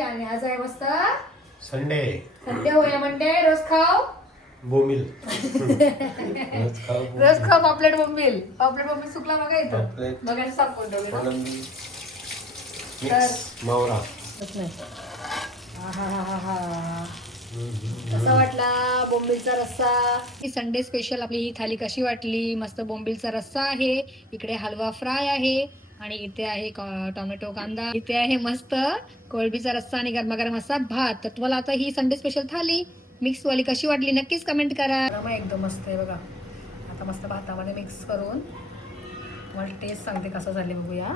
आणि आज आहे मस्त संडे सध्या होया म्हणते रोज खाव बोमिल रोज खाव पापलेट बोंबील. पापलेट बोंबील सुकला बघा इथं. पापलेट. बघा साफ करून ठेवले ना कोलंबी मिक्स मावरा. बस नाही. आहाहाहा. कसा वाटला बोंबीलचा रस्सा? ही संडे स्पेशल आपली ही थाली कशी वाटली? मस्त बोंबीलचा रस्सा आहे. इकडे हलवा फ्राय आहे. आणि इथे आहे टोमॅटो कांदा. इथे आहे मस्त कोळंबीचा रस्सा आणि गरमागरम असा भात. तर तुम्हाला आता ही संडे स्पेशल थाली. मिक्स वाली कशी वाटली नक्कीच कमेंट करा. एकदम मस्त आहे बघा. आता मस्त भातामध्ये मिक्स करून तुम्हाला टेस्ट सांगते कसं झाले बघूया.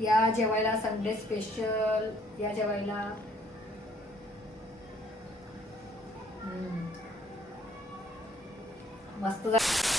या जेवायला संडे स्पेशल या जेवायला. मस्त झालं.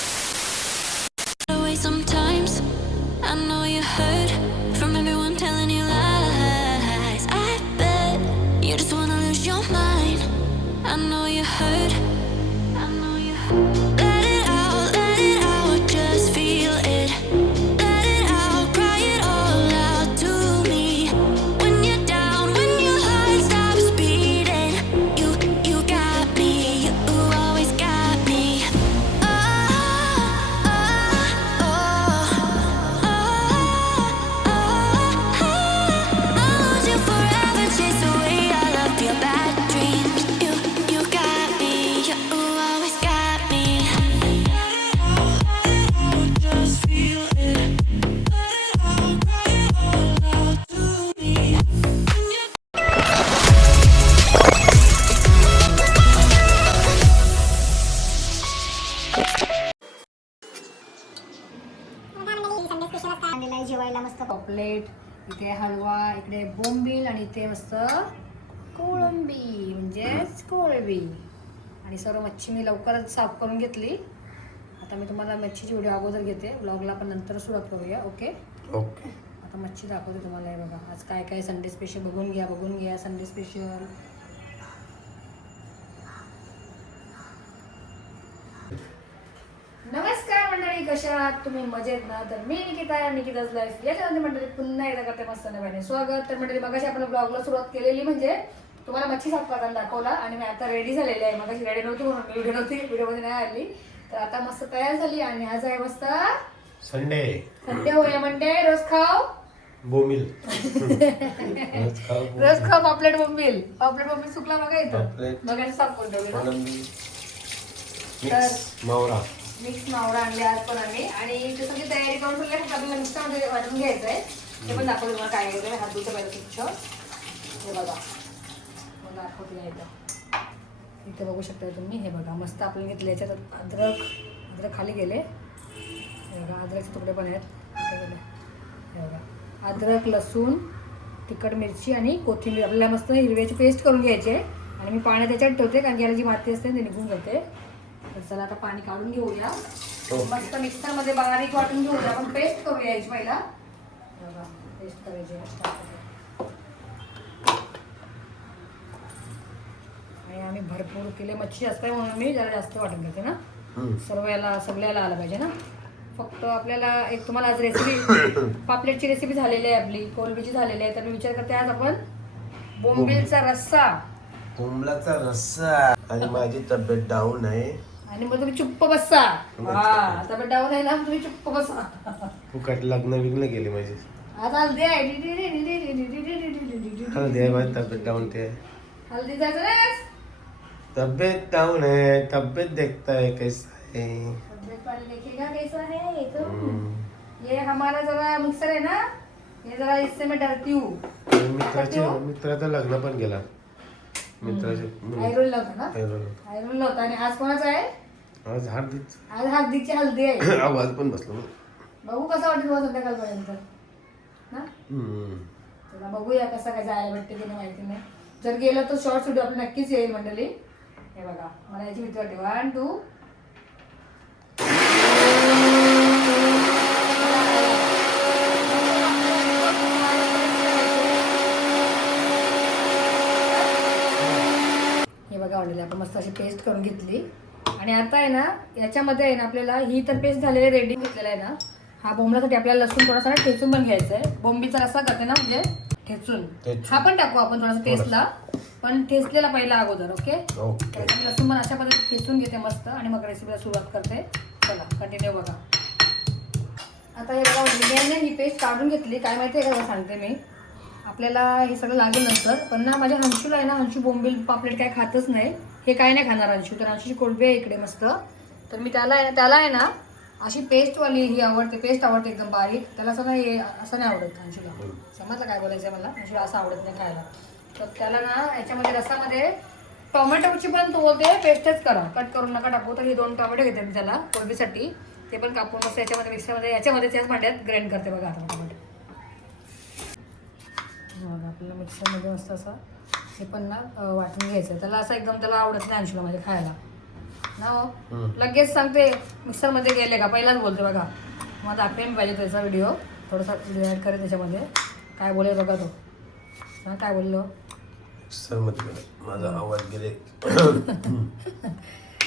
इकडे बोंबील आणि इथे मस्त कोळंबी म्हणजेच कोळंबी. आणि सर्व मच्छी मी लवकरच साफ करून घेतली. आता मी तुम्हाला मच्छीची व्हिडिओ अगोदर घेते. ब्लॉगला आपण नंतर सुरुवात करूया ओके ओके आता मच्छी दाखवते तुम्हाला हे बघा. आज काय काय संडे स्पेशल बघून घ्या बघून घ्या संडे स्पेशल नमस्कार मंडळी कशा आहात? तुम्ही मजेत ना? तर मी निकिता निकिताच लाईफ याच्यामध्ये मंडळी पुन्हा एकदा करते मस्त नव्याने स्वागत. तर मंडळी मगाशी आपण ब्लॉगला सुरुवात केलेली म्हणजे तुम्हाला मच्छी साफ करताना दाखवला आणि मी आता रेडी झालेली आहे. मगाशी रेडी नव्हती म्हणून मी व्हिडिओ नव्हती व्हिडिओमध्ये नाही आली. तर आता मस्त तयार झाली आणि आज आहे मस्त संडे सध्या होया म्हणते रोज खाव बोमिल रोज खाव पापलेट बोंबील. पापलेट बोंबील सुकला बघा इथं. पापलेट. बघा साफ करून ठेवले मिक्स मावरा. मिक्स मावळा आणले आज पण आम्ही. आणि ते सगळी तयारी करून ठेवली आहे. फक्त आपल्याला मिक्सरमध्ये वाटून घ्यायचं आहे. ते पण दाखवतो तुम्हाला काय घ्यायचं हात धुतं पाहिजे स्वच्छ हे बघा. मग दाखवते इथं इथे बघू शकता तुम्ही. हे बघा मस्त आपण घेतले. याच्यात अद्रक अद्रक खाली गेले. हे बघा अद्रकचे तुकडे पण आहेत. गेले. हे बघा. अद्रक लसूण तिखट मिरची आणि कोथिंबीर. आपल्याला मस्त हिरव्याची पेस्ट करून घ्यायची आहे. आणि मी पाण्यात त्याच्यात ठेवते कारण की याला जी माती असते ती निघून जाते. चला आता पाणी काढून घेऊया. मस्त मिक्सरमध्ये बारीक वाटून घेऊया. आपण पेस्ट करूया याची पहिला. हे पेस्ट करायची. आणि आम्ही भरपूर केले. मच्छी जास्त आहे म्हणून मी जरा जास्त वाटून घेते ना. सर्व याला सगळ्याला आलं पाहिजे ना. फक्त आपल्याला एक तुम्हाला आज रेसिपी पापलेटची रेसिपी झालेली आहे आपली. कोलबीची झालेली आहे. तर मी विचार करते आज आपण बोंबीलचा रस्सा. कोंबलाचा रस्सा. आणि माझी तब्येत डाऊन आहे. आणि मग तुम्ही चुप्प बसा हा तब्येत डाऊन आहे ना तुम्ही चुप्प बसा फुकट लग्न बिग्न गेली माझी आता हल्दी आहे आहे माझी तब्येत डाऊन ते आहे. हल्दी जायचं नाही तब्येत डाऊन है तब्येत देखता है कैसा है तब्येत पानी देखेगा कैसा है तो हम्म. ये हमारा जरा मिक्सर है ना ये जरा इससे मैं डरती हूँ आणि मित्राचे मित्राचं लग्न पण गेला मित्राचे ना होता आणि आज कोणाचा आहे आज हार्दिक आज हळदीची हल्दी आहे. आवाज पण बसलो बघू. कसं वाटेल तुम्हाला संध्याकाळपर्यंत? ना? हम्म. चला बघूया कसं काय जायला भेटते की नाही माहिती नाही. जर गेलं तर शॉर्ट व्हिडिओ आपलं नक्कीच येईल मंडळी. हे बघा मला याची भीती वाटते. वन टू हे बघा मंडळी आपण मस्त अशी पेस्ट करून घेतली. आणि आता आहे ना याच्यामध्ये आहे ना आपल्याला ही तर पेस्ट झालेली रेडी घेतलेला आहे ना. हा बोंबलासाठी आपल्याला लसूण थोडासा ठेचून पण घ्यायचा आहे बोंबीचा रस्सा करते ना म्हणजे ठेचून. हा पण टाकू आपण थोडासा टेस्टला पण ठेचलेला पहिला अगोदर ओके. लसूण पण अशा पद्धतीने ठेचून घेते मस्त आणि मग रेसिपीला सुरुवात करते. चला कंटिन्यू बघा. आता हे बघा ही पेस्ट काढून घेतली. काय माहिती आहे का सांगते मी. आपल्याला हे सगळं लागेल नंतर. पण ना माझ्या हंशूला आहे ना हंशू बोंबील पापलेट काय खातच नाही. हे काय नाही खाणार हंशू तर हंशूची कोळबी आहे इकडे मस्त. तर मी त्याला आहे त्याला आहे ना अशी पेस्टवाली ही आवडते पेस्ट आवडते एकदम बारीक. त्याला असं नाही असं नाही आवडत हंशूला. समजलं काय बोलायचं आहे मला? हंशूला असं आवडत नाही खायला. तर त्याला ना याच्यामध्ये रसामध्ये टोमॅटोची पण तो बोलते पेस्टच करा. कट करून नका टाकू. तर हे दोन टोमॅटो घेते मी त्याला कोळबीसाठी ते पण कापून मस्त याच्यामध्ये मिक्सरमध्ये याच्यामध्ये त्याच भांड्यात ग्राइंड करते बघा आता टोमॅटो. आपल्याला मिक्सरमध्ये मस्त असं हे पण ना वाटून घ्यायचं. त्याला असं एकदम त्याला आवडत नाही अंशुला माझ्या खायला. ना हो? लगेच सांगते मिक्सरमध्ये गेले का? पहिलाच बोलते बघा. मग दाखवेन पाहिजे त्याचा व्हिडिओ थोडासा व्हिडिओ ॲड करेन त्याच्यामध्ये. काय बोलेल बघा तो. हां काय बोललो? सरमध्ये माझा आवाज गेले.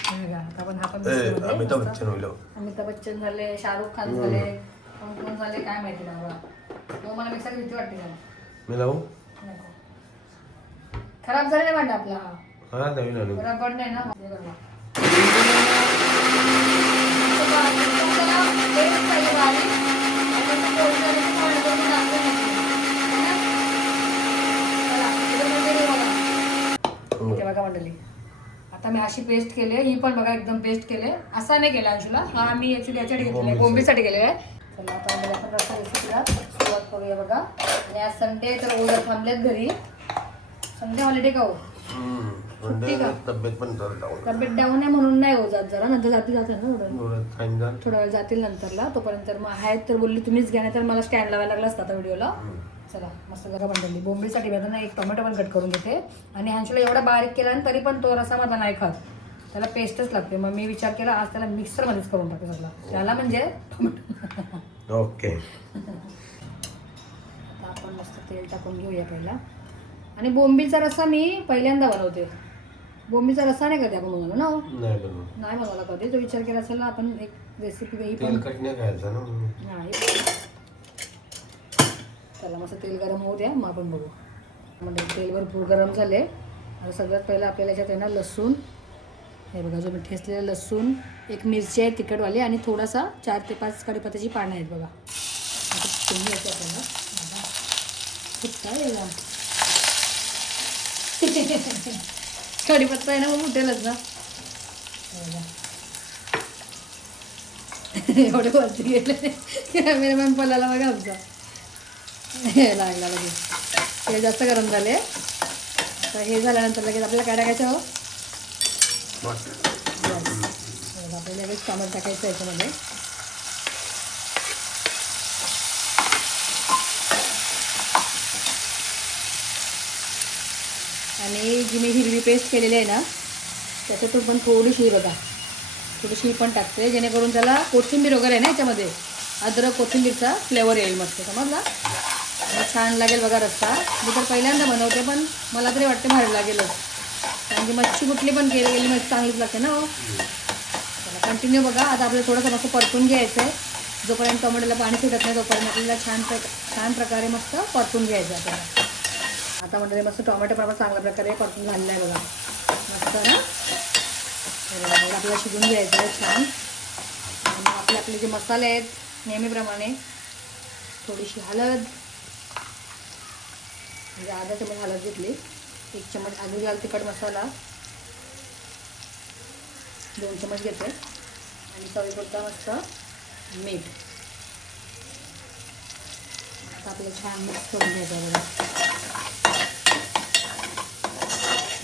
हे आता पण हा मिक्सरमध्ये अमिताभ बच्चन होईल अमिताभ बच्चन झाले शाहरुख खान झाले. कोण कोण झाले? काय माहिती बाबा. मग मला मिक्सर भीती वाटते का? मी लावू. खराब झाले भांडा आपला. हा हा नवीन आणू रबड नाही ना? हे बघा. पाहिजे ते पाणी करून टाकून घ्यायचं. है. ना? चला, इथं continue बघा. इथे बघा मंडळी. आता मी अशी पेस्ट केली ही पण बघा एकदम पेस्ट केले. असा नाही केला अंशुला. हा मी याच्यासाठी याच्यासाठी घेतलेला आहे बोंबीसाठी केलेला आहे. चला आता मंडळी आपण रस्ता रेसिपीला सुरुवात करूया बघा. आणि आज संडे तर ओझर थांबलेत घरी. संडे हॉलिडे का हो? हम्म. सुट्टी का? तब्येत पण जरा डाऊन तब्येत डाऊन आहे म्हणून नाही हो जात जरा नंतर जाती जाते ना थोडं खाईन वेळ जातील नंतरला तोपर्यंत मग आहेत तर बोलली तुम्हीच घ्या नाही तर मला स्टँड लावायला लागला असता आता व्हिडिओला चला मस्त जरा बनवली बोंबीसाठी मी आता ना एक टोमॅटो पण कट करून घेते आणि हंशूला एवढा बारीक केला आणि तरी पण तो रसा माझा नाही खात. त्याला पेस्टच लागते. मग मी विचार केला आज त्याला मिक्सरमध्येच करून टाकते सगळं. त्याला म्हणजे टोमॅटो ओके. आता आपण मस्त तेल टाकून घेऊया पहिला. आणि बोंबीचा रस्सा मी पहिल्यांदा बनवते बोंबीचा रस्सा नाही कधी आपण बनवलो ना हो? नाही बनवू नाही बनवला कधी तो विचार केला असेल ना आपण एक रेसिपी ही पण तेलकट नाही खायचं ना म्हणून. नाही चला मस्त तेल गरम होऊ द्या मग आपण बघू म्हणजे तेल भरपूर गरम झाले आता सगळ्यात पहिलं आपल्याला याच्यात आहे ना लसूण हे बघा जो मी ठेचलेलं लसूण एक मिरची आहे तिखटवाली आणि थोडासा चार ते पाच कढीपत्त्याची पानं आहेत बघा आता फोडणी येते आपल्याला बघा. फुटतं आहे याला. कढीपत्ता आहे ना मग फुटेलच ना हे. एवढे वरती गेले. कॅमेरामॅन पलाला बघा आमचा. हे लागला लगेच ते जास्त गरम झाले. तर हे झाल्यानंतर लगेच आपल्याला काय टाकायचं हो. आपल्याला लगेच टमाटर टाकायचं याच्यामध्ये. आणि जी मी हिरवी पेस्ट केलेली आहे ना त्याच्यातून पण थोडीशी बघा. थोडीशी पण टाकते जेणेकरून त्याला कोथिंबीर वगैरे आहे ना याच्यामध्ये अद्रक कोथिंबीरचा फ्लेवर येईल मस्त समजला? छान लागेल बघा रस्ता मी तर पहिल्यांदा बनवते पण मला तरी वाटते भारी लागेलच. कारण की मच्छी कुठली पण केली गेली मच्छी चांगलीच लागते ना हो. कंटिन्यू बघा. आता आपल्याला थोडंसं मस्त परतून घ्यायचं आहे जोपर्यंत टोमॅटोला पाणी सुटत नाही तोपर्यंत आपल्याला छान प्र छान प्रकारे मस्त परतून घ्यायचं आहे. आपल्याला आता म्हणजे मस्त टोमॅटो पण चांगल्या प्रकारे परतून झालेला आहे बघा. मस्त ना? आपल्याला शिजून घ्यायचं आहे छान. आणि आपले आपले जे मसाले आहेत नेहमीप्रमाणे थोडीशी हळद. म्हणजे अर्धा चमच हळद घेतली. एक चमच आलू लाल तिखट मसाला. दोन चमच घेते आणि चवीपुरता मस्त मीठ. आता आपलं छान मिक्स करून घ्यायचं बघा.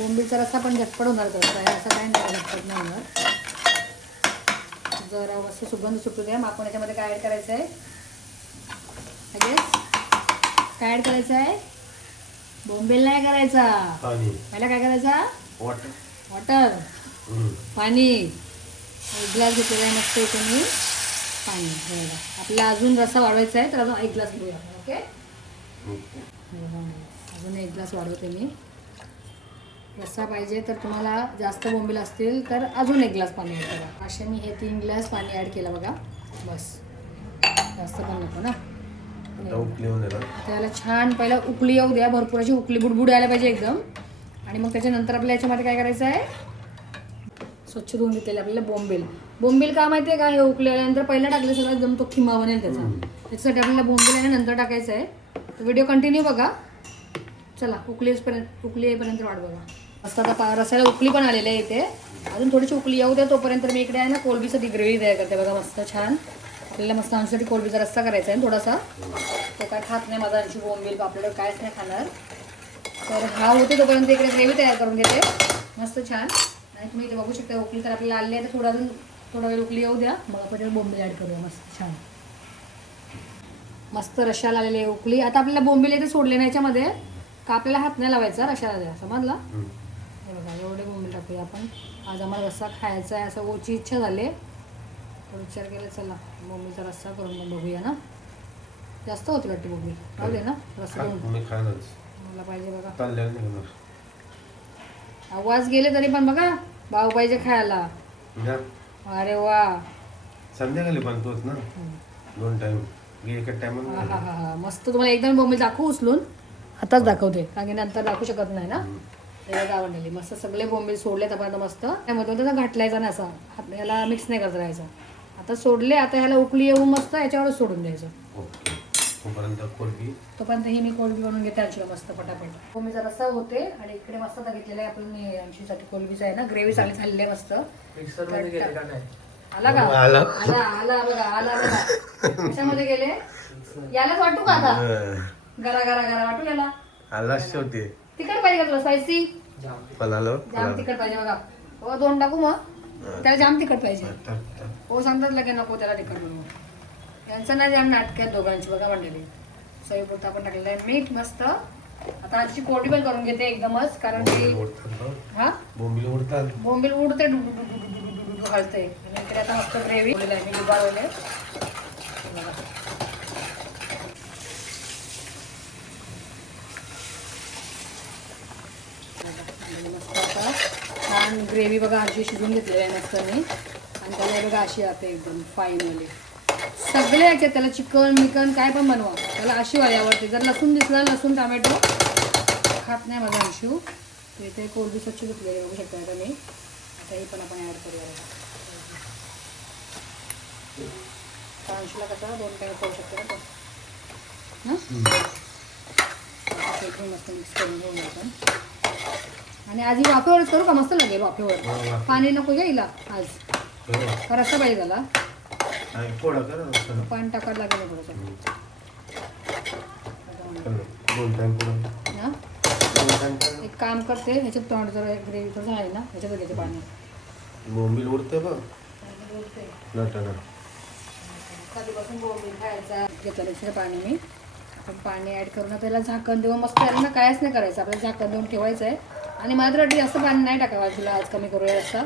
कोंबीचा रस्सा पण झटपट होणार तसं आहे असं काय नाही झटपट नाही होणार. जरा मस्त सुगंध सुटू द्या. मग आपण याच्यामध्ये काय ॲड करायचं आहे? लगेच काय ॲड करायचं आहे? बोंबील नाही करायचा. पहिला काय करायचा? Water water. पाणी. एक ग्लास घेतलेला आहे मस्त मी पाणी. हे बघा. आपल्याला अजून रस्सा वाढवायचा आहे तर अजून एक ग्लास घेऊया ओके. हे. अजून एक ग्लास वाढवते मी. रस्सा पाहिजे तर तुम्हाला जास्त बोंबील असतील तर अजून एक ग्लास पाणी ॲड करा. असे मी हे तीन ग्लास पाणी ॲड केलं बघा. बस. जास्त पण नको ना. उकली त्याला छान पहिला उकळी येऊ द्या. भरपूर अशी उकळी बुडबुड यायला पाहिजे एकदम. आणि मग त्याच्यानंतर आपल्याला याच्यामध्ये काय करायचं आहे? स्वच्छ धुवून घेतलेले आपल्याला बोंबील. बोंबील का माहिती आहे का? हे उकळल्यानंतर पहिला टाकलं सगळं एकदम तो खिमा बनेल त्याचा. त्याच्यासाठी आपल्याला बोंबील आहे नंतर टाकायचं आहे. तर व्हिडिओ कंटिन्यू बघा. चला उकली येईपर्यंत उकली येईपर्यंत वाट बघा. मस्त आता पा रसाला उकली पण आलेली आहे इथे. अजून थोडीशी उकली येऊ द्या तोपर्यंत. मी इकडे आहे ना कोलबीसाठी ग्रेव्ही तयार करते बघा मस्त छान. आपल्याला मस्त आमच्यासाठी कोलबीचा रस्सा करायचा आहे थोडासा. तो काय खात नाही माझा अंशी बोंबील पापड कायच नाही खाणार. तर हा होते तोपर्यंत इकडे ग्रेव्ही तयार करून घेते. मस्त छान. आणि तुम्ही इथे बघू शकता उकली तर आपल्याला आली आहे तर थोडा अजून थोडा वेळ उकली येऊ द्या. मग आपण बोंबील ॲड करूया मस्त छान. मस्त रशाला आलेली आहे उकली. आता आपल्याला बोंबील इथे सोडले नाही याच्यामध्ये. का आपल्याला हात नाही लावायचा रशाला द्या समजला? हे बघा एवढे बोंबील टाकूया आपण. आज आम्हाला रस्सा खायचा आहे असं ओची इच्छा झाली. तर विचार केला चला बोंबीलचा रस्सा करून पण बघूया ना. जास्त होती वाटते बोंबील. राहू दे ना रस्सा मला पाहिजे बघा. आवाज गेले तरी पण बघा भाऊ पाहिजे खायला. अरे वा. संध्याकाळी पण तोच ना. दोन टाइम हा हा हा मस्त तुम्हाला एकदम बोंबील दाखवू उचलून. आताच दाखवते कारण की नंतर दाखवू शकत नाही ना. त्याला आवडलेली मस्त सगळे बोंबील सोडले आता मस्त. त्यामध्ये त्याचा घाटलायचा ना असा. याला मिक्स नाही करत राहायचा. आता सोडले आता ह्याला उकळी येऊन मस्त याच्यावरच सोडून द्यायचं. ओके. तोपर्यंत ही मी कोलबी बनवून घेते आमची मस्त पटापट. कोलबीचा रस्सा होते आणि इकडे मस्त आता घेतलेला आहे आपण हे आमच्यासाठी कोलबीचा आहे ना ग्रेव्ही चांगली झालेली आहे मस्त. आला का? आला. आला आला बघा आला बघा. कशामध्ये गेले? यालाच वाटू का आता? गरा गरा गरा वाटू याला? आला शेवटी. पाहिजे का तुला स्पायसी जाम तिखट पाहिजे बघा हो दोन टाकू मग त्याला जाम तिखट पाहिजे हो सांगतात लगे नको त्याला तिखट बनवू यांचं नाही जाम नाटक दोघांची बघा मंडळी सोयीपुरता आपण टाकलेलं आहे मीठ मस्त आता आजची कोटी पण करून घेते एकदमच कारण की हा बोंबील उडतात बोंबील उडते घालते आता मस्त ग्रेव्ही आहे मी दुबारवले मस्त आता छान ग्रेव्ही बघा अशी शिजून घेतलेली आहे मस्त मी. आणि त्याला हे बघा अशी राहते एकदम फाईनली सगळे याच्यात त्याला चिकन मिकन काय पण बनवा. त्याला अशी वाली आवडते. जर लसूण दिसला लसूण टमॅटो खात नाही माझा अंशू. तर इथे कोलबी स्वच्छ धुतलेली आहे, बघू शकता आता मी आता ही पण आपण ॲड करूया. आता अंशूला कसं दोन टाइम करू शकतो ना आता इथे मस्त मिक्स करून घेऊन आपण. आणि आधी वाफेवरच करू का? मस्त लागेल वाफेवर. पाणी नको घ्या हिला आज. का रस्सा पाहिजे चला. पाणी टाकायला लागेल थोडंसं. करा. एक काम करते ह्याच्यात तोंड जर ग्रेव्ही थोडं आहे ना ह्याच्यात घेते पाणी. बोंबील उडते बघ. नटाना कधीपासून बोंबील खायचा. घेतलं दुसरं पाणी मी. आपण पाणी ॲड करून त्याला झाकण देऊन मस्त ना कायच नाही करायचं. आपल्याला झाकण देऊन ठेवायचं आहे आणि मात्र वाटते जास्त पाणी नाही टाकावं तुला आज कमी करूया असा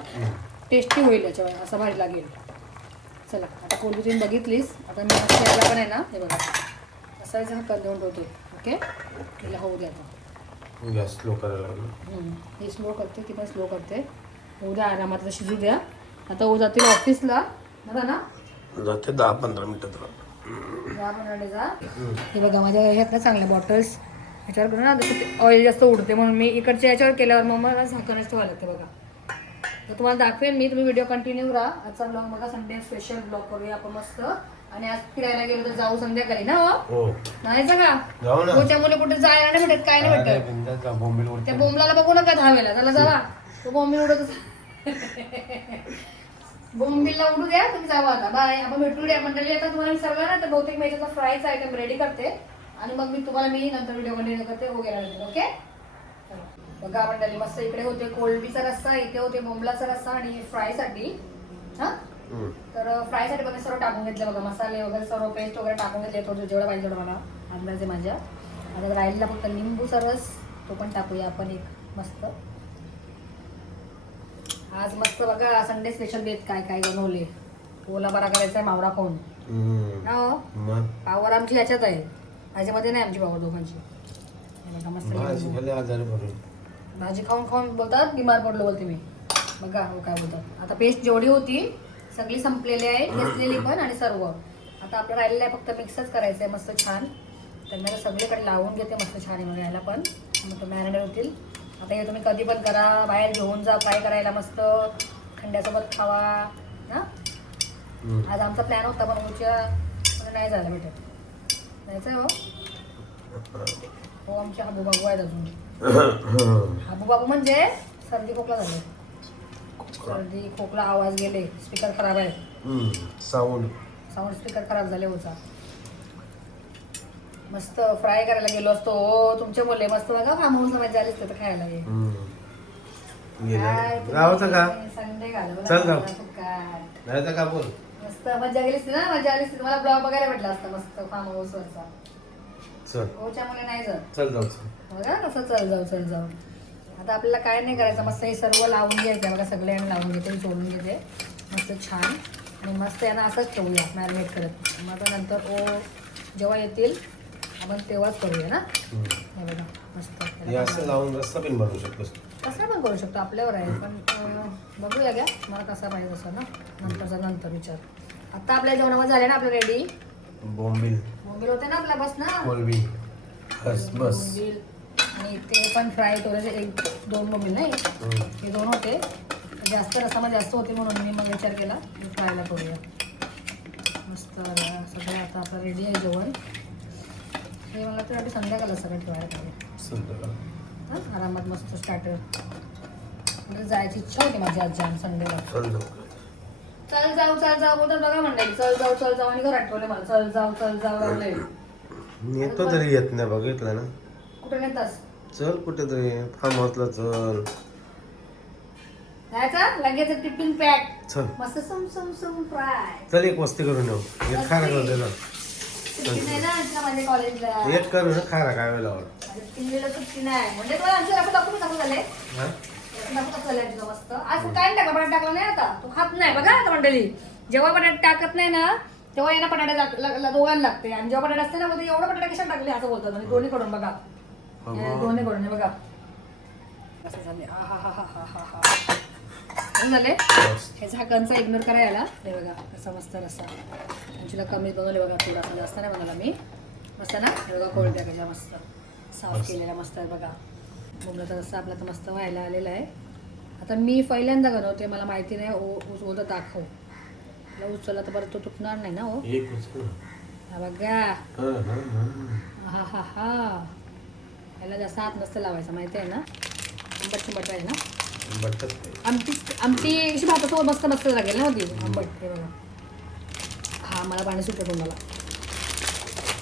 टेस्टी होईल याच्यावर असा भारी लागेल. चला आता कोलबी बघितलीस? आता मी मस्त याला पण आहे ना हे बघा. असं झाकण देऊन ठेवते ओके? तिला होऊ द्या गॅस स्लो करायला. ही स्लो करते ती पण स्लो करते. होऊ द्या आरामात शिजू द्या. आता हो जातील ऑफिसला बघा ना. जाते दहा पंधरा मिनिटं तर. जा बनवले जा. हे बघा माझ्या ह्यात ना चांगल्या बॉटल्स ह्याच्यावर करून ना जसं ते ऑइल जास्त उडते म्हणून मी इकडच्या याच्यावर केल्यावर मग मला झाकणच ठेवायला लागते बघा. तर तुम्हाला दाखवेन मी तुम्ही व्हिडिओ कंटिन्यू राहा आजचा ब्लॉग बघा संडे स्पेशल ब्लॉग करूया आपण मस्त. आणि आज फिरायला गेलो तर जाऊ संध्याकाळी ना हो? हो. नाही का जाऊ ना. कुठे जायला नाही भेटत काय नाही भेटत. बोंबील त्या बोंबलाला बघू नका धावेला त्याला जावा. तो बोंबील उडत बोंबीलला उडू द्या तुम्ही जावा आता. बाय. आपण भेटू द्या मंडळी. आता तुम्हाला मी सर्व ना तर बहुतेक मी याच्याचा फ्रायचा आयटम रेडी करते. आणि मग मी तुम्हाला मी नंतर व्हिडिओ कंटिन्यू करते हो गेल्यानंतर ओके बघा मंडळी मस्त इकडे होते कोळंबीचा रस्सा इथे होते बोंबलाचा रस्सा आणि फ्रायसाठी हा. तर फ्रायसाठी मी सर्व टाकून घेतलं बघा मसाले वगैरे सर्व पेस्ट वगैरे टाकून घेतले थोडं जेवढं पाहिजे तेवढं मला अंदाज आहे माझ्या. आता राहिलेला फक्त लिंबू सरस तो पण टाकूया आपण एक मस्त. आज मस्त बघा संडे स्पेशल बेत काय काय बनवले. ओला बरा करायचा आहे मावरा खाऊन हो? पावर आमची ह्याच्यात आहे. माझ्यामध्ये नाही आमची पावर दोघांची. मस्त भाजी लिंबू. खाली आजारी पडून भाजी खाऊन खाऊन बोलतात बिमार पडलो बोलते मी. बघा हो काय बोलतात. आता पेस्ट जेवढी होती सगळी संपलेली आहे घेतलेली पण आणि सर्व. आता आपलं राहिलेलं आहे फक्त मिक्सच करायचं आहे मस्त छान. त्यांना ते सगळीकडे लावून घेते मस्त छान आहे याला पण. मग तो मॅरिनेट होतील. आता हे तुम्ही कधी पण करा बाहेर घेऊन जा फ्राय करायला मस्त. खंड्यासोबत खावा ना. आज आमचा प्लॅन होता पण उच्या पण नाही झालं भेटत. जायचं आहे हो? हो आमचे हाबू बाबू आहेत अजून. हाबू बाबू म्हणजे सर्दी खोकला झाले. सर्दी खोकला आवाज गेले स्पीकर खराब आहे. साऊंड. साऊंड स्पीकर खराब झाले होता. मस्त फ्राय करायला गेलो असतो. हो तुमचे मुले मस्त बघा फार्म मजा आली असते तर खायला ये. काय संडे. मला फुकट. जायचं का बोल? मस्त मजा गेली असती ना मजा आली असती. मला ब्लॉग बघायला भेटला असता मस्त फार्म हाऊस वरचा. चल. नाही जात. चल जाऊ चल. बघा कसं चल जाऊ चल जाऊ. आता आपल्याला काय नाही करायचं मस्त हे सर्व लावून घ्यायचं. बघा सगळे आणि लावून घेते मी सोडून घेते. मस्त छान. आणि मस्त यांना असंच ठेवूया मॅरिनेट करत. मग आता नंतर ओ जेव्हा येतील आपण तेव्हाच करूया ना. हे बघा मस्त. हे असं लावून रस्ता पण बनवू शकतोस. कसं पण करू शकतो आपल्यावर आहे. पण अं, बघूया घ्या मला कसा पाहिजे तसं ना? नंतरचा नंतर विचार. आता आपल्या जेवणामध्ये झाले ना आपलं रेडी बोंबील. मोबाईल होते ना आपल्या बस ना? कोलबी. बस बस. बोंबील आणि ते पण फ्राय थोडेसे एक दोन मोबिल नाही? हम्म. हे दोन होते. जास्त रसामध्ये जास्त होते म्हणून मी मग विचार केला. की फ्रायला करूया. मस्त. सगळं आता आपलं रेडी आहे जेवण. हे मला तर वाटतं संध्याकाळला सगळं ठेवायला पाहिजे. हां? आरामात मस्त स्टार्टर जायची इच्छा होती माझी आज जाम संडेला. चल जाऊ चल जाऊ चल जाऊ बोलतो बघा म्हणलं. चल जाऊ चल जाऊ आणि घरात ठेवले मला. चल जाऊ चल जाऊ लागले येतो तरी येत नाही बघितलं ना. कुठे नेतास चल कुठेतरी. फार्म हाऊसला चल. जायचं? लगेच टिफिन पॅक. चल. मस्त सम सम सम फ्राय. चल एक वस्ती करून येऊ. एक खारा करून दे ना. सुट्टी नाही ना आमच्या माझ्या कॉलेजला. एक करू ना खारा काय वेळेला माझ्या तीन वेळेला सुट्टी नाही. म्हणजे तुम्हाला आमच्या आपण दाखवून दाखवून झाले. हा? मस्त. आज तू काय टाकला बटाटा टाकला नाही आता. तू खात नाही बघा आता मंडळी. जेव्हा बटाटा टाकत नाही ना तेव्हा यांना बटाटा दोघांना लागते. आणि जेव्हा बटाटा असते ना मग ते एवढं बटाटा कशाला टाकले? असं बोलतात. म्हणजे दोन्ही कडून बघा दोन्ही कडून बघा. कसं झाले. झाले. हे झाकणचा इग्नोर करा याला. हे बघा कसा मस्त रस्सा. आमच्याला कमी बनवले बघा थोडासा जास्त नाही बनवला मी. मस्त ना? हे बघा कोळप्या कशा मस्त. साफ केलेला मस्त आहे बघा. बोंबलाचा रस्सा आपला तर मस्त व्हायला आलेला आहे. आता मी पहिल्यांदा बनवते मला माहिती नाही ओ ऊस ओलं दाखव. मला उचलला तर परत तो तुटणार नाही ना हो. हा बघा. हा, हा, हा. याला जास्त हात नसतं लावायचा माहिती आहे ना? आंबट चिंबट आहे ना. आमटी आमटी अशी भातासोबत मस्त मस्त लागेल ना होती आंबट. हे बघा. हा मला पाणी सुटलं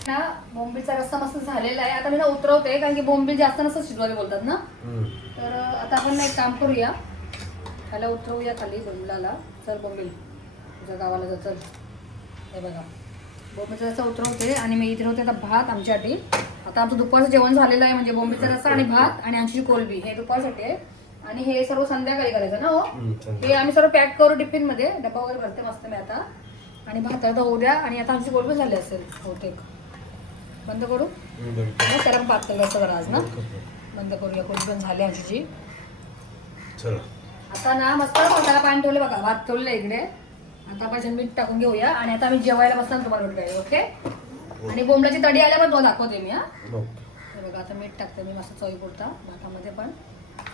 ना बोंबीचा रस्सा मस्त झालेला आहे. आता मी ना उतरवते कारण की बोंबील जास्त नसतं शिजवायला बोलतात ना. तर आता आपण ना एक काम करूया. खाली उतरवूया खाली बोंबलाला. चल बोंबील. तुझ्या गावाला जा चल. हे बघा. बोंबीचा रस्सा उतरवते आणि मी इथे होते आता भात आमच्यासाठी. आता आमचं दुपारचं जेवण झालेलं आहे म्हणजे बोंबीचा रस्सा आणि भात आणि आमची कोलबी हे दुपारसाठी आहे. आणि हे सर्व संध्याकाळी करायचं ना हो. हे आम्ही सर्व पॅक करू टिफिनमध्ये डब्बा वगैरे भरते मस्त मी आता. आणि भाताला होऊ द्या आणि आता आमची कोलबी झाली असेल बहुतेक. बंद करू? त्याला पण पातळ रस्सा करा आज ना. बंद करूया कोलबी पण झाली आमची चला. आता ना मस्त मसाला पाणी ठेवले बघा. भात ठेवलं इकडे. आता आपण मीठ टाकून घेऊया. आणि आता आम्ही जेवायला बसणार तुम्हाला भेटायला ओके? आणि बोंबलाची तडी आल्यावर तो दाखवते मी हा. हे बघा आता मीठ टाकते मी मस्त चवी पुरता भातामध्ये पण.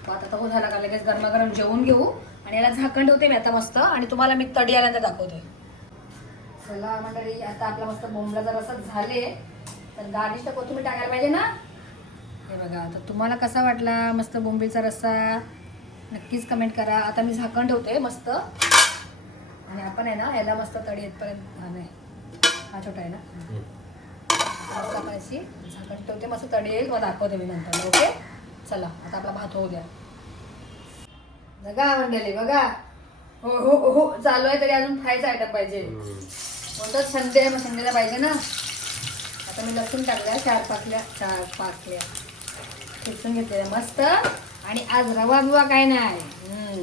भात आता हो झाला का लगेच गरमागरम जेवून घेऊ. आणि याला झाकण ठेवते मी आता मस्त. आणि तुम्हाला मी तडी आल्यानंतर दाखवते. चला मंडळी आता आपला मस्त बोंबलाचा रसा झाले. तर गार्निश तर कोथिंबीर टाकायला पाहिजे ना? हे बघा आता तुम्हाला कसा वाटला मस्त बोंबीलचा रस्सा? नक्कीच कमेंट करा. आता मी झाकण ठेवते मस्त. आणि आपण आहे ना ह्याला मस्त तडी येतपर्यंत हा नाही. हा छोटा आहे ना. मस्त आपण अशी झाकण ठेवते मस्त तडी येईल. मग दाखवते मी नंतर ओके? चला आता आपला भात होऊ द्या. बघा मंडळी बघा. हो हो हो चालू आहे तरी अजून खायचं आयटम पाहिजे. म्हणतात संडे मग संडेला पाहिजे ना? आता मी लसूण टाकल्या चार पाकल्या चार पाकल्या. ठेचून घेतलेल्या मस्त. आणि आज रवा बिवा काय नाही. हम्म.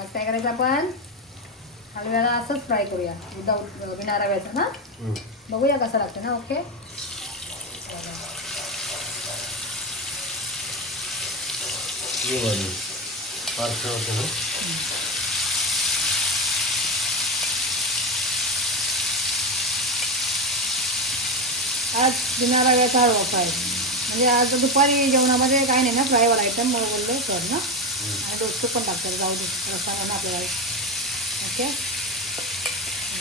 आज काय करायचं आपण? हलव्याला असंच फ्राय करूया. विदाऊट बिना रव्याचं ना. बघूया कसं लागतं ना ओके वाली. पार्सल होतं ना? आज बिना रव्याचा हलवा फ्राय म्हणजे आज दुपारी जेवणामध्ये काय नाही ना फ्रायवाला आयटम मला बोललो सर ना. आणि डोसं पण टाकतात जाऊ दे रस्ता ना आपल्याला. ओके?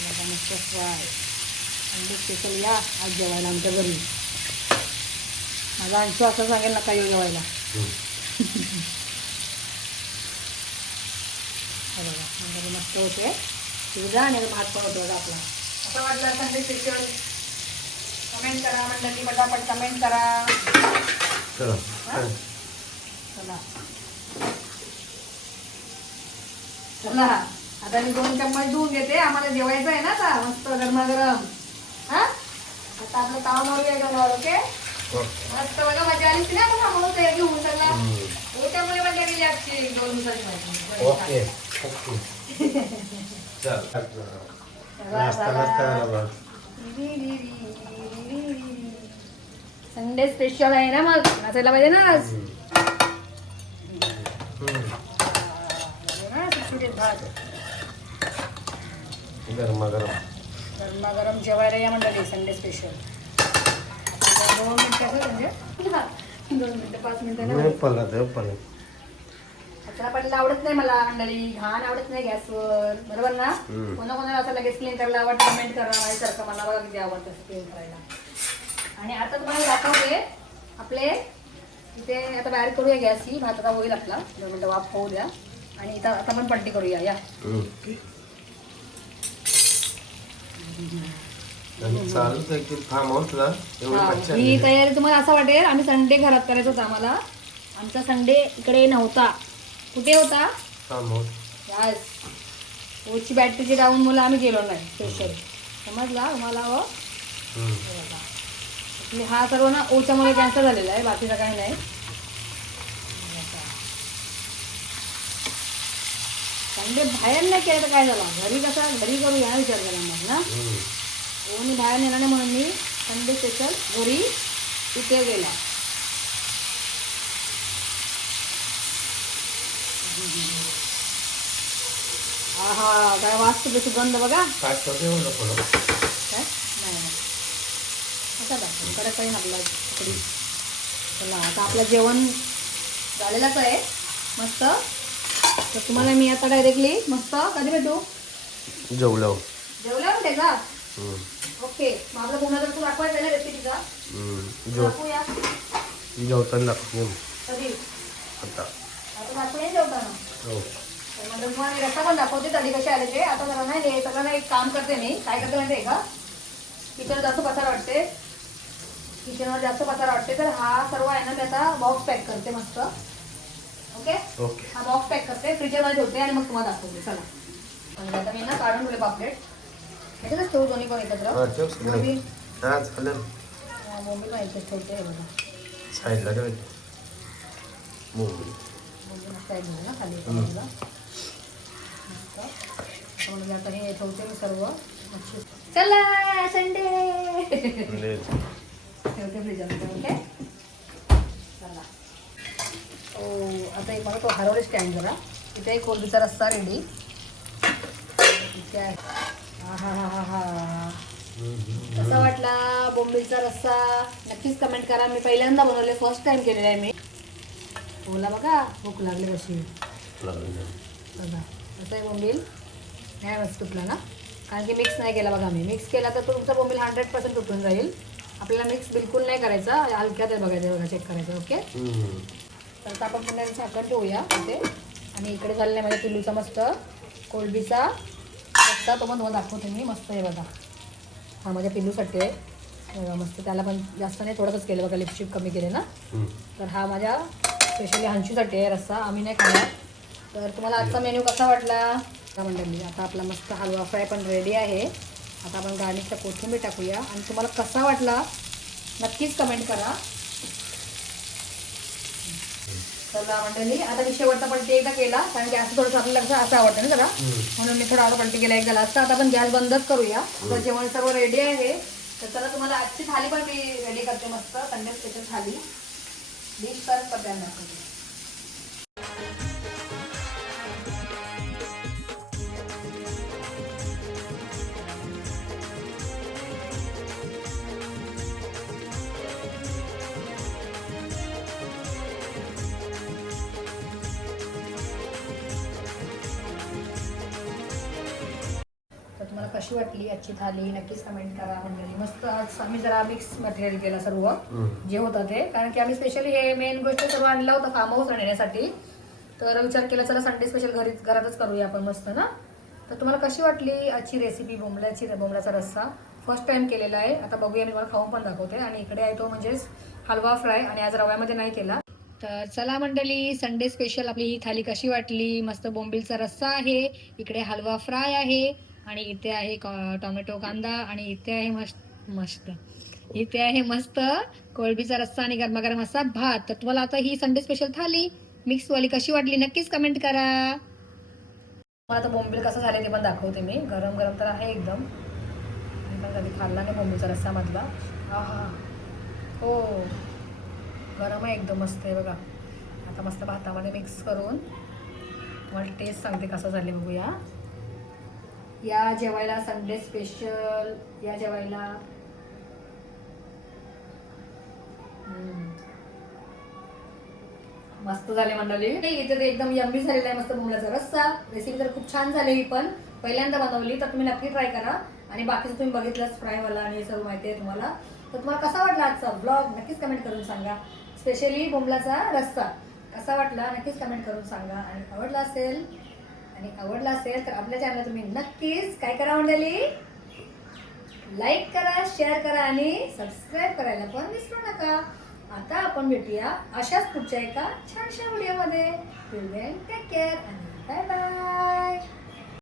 बघा मस्त फ्राय. अंडी स्पेशल या आज जेवायला आमच्या घरी. माझा अंशू असं सांगेल नका येऊ जेवायला. बघा मस्त होते. शिवजा आणि भात पण होतो आपला. असं वाटलं संडे स्पेशल कमेंट करा म्हटलं की पटापट कमेंट करा. चला चला. चला. आता मी दोन चम्मच धुवून घेते. आम्हाला जेवायचं आहे ना आता. मस्त गरमागरम. हा? आता आपलं काम मारूया गरमावर ओके? मस्त बघा मजा आली ना आपण थांबवलं ते घेऊन सगळा त्याच्यामुळे मजा गेली आजची. दोन दिवसाची माझी ओके. चल. नाश्ता नाश्ता. संडे स्पेशल आहे ना मग? नाचायला पाहिजे ना आज. गरमागरम. गरमागरम जेवायला या मंडळी संडे स्पेशल दोन मिनिटं म्हणजे? दोन मिनिटं पाच मिनिटं पडला पडला कचरा पडलेला आवडत नाही मला मंडळी. घाण आवडत नाही गॅसवर. बरोबर ना. कोणा कोणाला असं लगेच क्लीन करायला आवडतं कमेंट करा माझ्यासारखं मला बघा किती आवडतं क्लीन करायला. आणि आता तुम्हाला दाखवते आपले. इथे आता बाहेर करूया गॅस ही. भात आता होईल आपला. दोन मिनटं वाफ होऊ द्या. आणि इथं आता आपण पलटी करूया. या. हा, ही. तयारी तुम्हाला असं वाटेल. आम्ही संडे घरात करायचं होतं आम्हाला. आमचा संडे इकडे नव्हता. कुठे होता? ओची बॅटरीची डाऊन मुलं आम्ही गेलो नाही. स्पेशल समजला? तुम्हाला हो हा सर्व ना ओच्यामुळे कॅन्सल झालेला आहे बाकीचा काही नाही. म्हणजे बाहेर नाही केलं तर काय झालं? घरी कसं घरी करू या विचार करा मग ना? ओनी बाहेर नेला नाही म्हणून मी संडे स्पेशल घरी तिथे गेला. हा हा काय वाचतो ते सुगंध बघा ताट ठेवते मला थोडं काय नाही नाही. दाखव परत काही आपला इकडे चला आता आपलं जेवण झालेलंच आहे. मस्त. तर तुम्हाला मी आता डायरेक्टली मस्त कधी भेटू? जेवलो. जेवल्या म्हणते का. ओके मग आपलं पुन्हा तर तू दाखवायचं ना रेसिपीचा दाखवूया. जेवताना कधी? आता. आता दाखवूया जेवताना. हो. तर म्हणजे तुम्हाला मी रस्ता पण दाखवते कधी कसे आले ते. आता जरा नाही सगळं एक काम करते मी. काय करते माहिती आहे का? किचन जास्त पसार वाटते. किचनवर जास्त पसार वाटते तर हा सर्व आहे ना मी आता बॉक्स पॅक करते मस्त. ओके ओके हा बॉक्स पॅक करते फ्रीजरमध्ये ठेवते आणि मग तुम्हाला दाखवते. चला. म्हणजे आता मी ना काढून ठेवले पापलेट. ह्याच्यातच ठेवू दोन्ही पण एकत्र? बोंबी पण याच्यात ठेवते बघा. साईडला ठेवायचं मस्त आहे ना खाली ठेवते मी सर्व. चला संडे. ठेवते फ्रीजरमध्ये ओके? चला. ओ आता एक मला तो हरवले स्टँड जरा. इथे एक कोलबीचा रस्सा रेडी आहे. हा हा हा हा हा. कसा वाटला बोंबीलचा रस्सा? नक्कीच कमेंट करा. मी पहिल्यांदा बनवले फर्स्ट टाइम केलेला आहे मी. बोला बघा भूक लागली कशी. बघा कसं आहे बोंबील. नाही मस्त तुटला ना. कारण की मिक्स नाही केला बघा मी. मिक्स केला तर तुमचा बोंबील हंड्रेड पर्सेंट तुटून जाईल. आपल्याला मिक्स बिलकुल नाही करायचा. हलक्यात आहे बघायचं बघा चेक करायचं ओके. तर आता आपण पुन्हा झाकण ठेवूया इथे. आणि इकडे झालेला आहे माझ्या पिल्लूचा मस्त. कोलबीचा रस्सा तो पण तुम्हाला दाखवते मी. मस्त आहे बघा. हा माझ्या पिल्लूसाठी आहे. बघा मस्त. त्याला पण जास्त नाही थोडंसंच केलं बघा लिपशिप कमी केले ना. तर हा माझ्या स्पेशली हंशूसाठी आहे रस्सा. आम्ही नाही खाणार. तर तुम्हाला आजचा मेन्यू कसा वाटला? का मंडळी आता आपला मस्त हलवा फ्राय पण रेडी आहे. आता आपण गार्निशचा कोथिंबीर टाकूया. आणि तुम्हाला कसा वाटला नक्कीच कमेंट करा. चला मंडळी आता मी शेवटचा पलटी एकदा केला कारण की असं थोडंसं आपल्याला कसं असं आवडतं ना जरा. म्हणून मी थोडा आता पलटी केला एकदा लास्ट आता आपण गॅस बंदच करूया. आता जेवण सर्व रेडी आहे. तर चला तुम्हाला आजची थाली पण मी रेडी करते मस्त. संडे स्पेशल थाली. डिश सर्व करते कशी वाटली आजची थाली नक्कीच कमेंट करा मंडळी. मस्त आज आम्ही जरा मिक्स मटेरियल केलं सर्व जे होतं ते. कारण की आम्ही स्पेशली हे मेन गोष्ट सर्व आणलं होतं फार्म हाऊस आणण्यासाठी. तर विचार केला चला संडे स्पेशल घरी घरातच करूया आपण मस्त ना? तर तुम्हाला कशी वाटली आजची रेसिपी बोंबल्याची बोंबल्याचा रस्सा? फर्स्ट टाइम केलेला आहे. आता बघूया मी तुम्हाला खाऊन पण दाखवते. आणि इकडे आहे तो म्हणजेच हलवा फ्राय आणि आज रव्यामध्ये नाही केला. तर चला मंडळी संडे स्पेशल आपली ही थाली कशी वाटली? मस्त बोंबीलचा रस्सा आहे. इकडे हलवा फ्राय आहे. आणि इथे आहे टोमॅटो कांदा आणि इथे आहे मस्त मस्त. इथे आहे मस्त कोळबीचा रस्सा आणि गरमागरम असा भात. तर तुम्हाला आता ही संडे स्पेशल थाली मिक्स वाली कशी वाटली नक्कीच कमेंट करा. मला आता बोंबील कसं झाले ते पण दाखवते मी. गरम गरम तर आहे एकदम. कधी खाल्ला नाही बोंबीचा रस्सा मधला. हो. गरम आहे एकदम मस्त आहे बघा. आता मस्त भातामध्ये मिक्स करून तुम्हाला टेस्ट सांगते कसं झाले बघूया. या जेवायला संडे स्पेशल या जेवायला. मस्त झाले मंडळी. नाही, इथे ते एकदम यम्मी झालेला आहे मस्त बोंबल्याचा रस्सा. रेसिपी तर खूप छान झाली ही पण. पहिल्यांदा बनवली तर तुम्ही नक्की ट्राय करा. आणि बाकीचं तुम्ही बघितलंच फ्रायवाला आणि हे सर्व माहिती आहे तुम्हाला. तर तुम्हाला कसा वाटला आजचा ब्लॉग नक्कीच कमेंट करून सांगा. स्पेशली बोंबलाचा रस्सा. कसा वाटला? नक्कीच कमेंट करून सांगा. आणि आवडला असेल आणि आवडला असेल तर आपल्या चॅनल तुम्ही नक्कीच काय करा मंडळी? लाईक करा शेअर करा आणि सबस्क्राईब करायला पण विसरू नका. आता आपण भेटूया अशाच पुढच्या एका छानशा व्हिडिओमध्ये टेक केअर आणि बाय बाय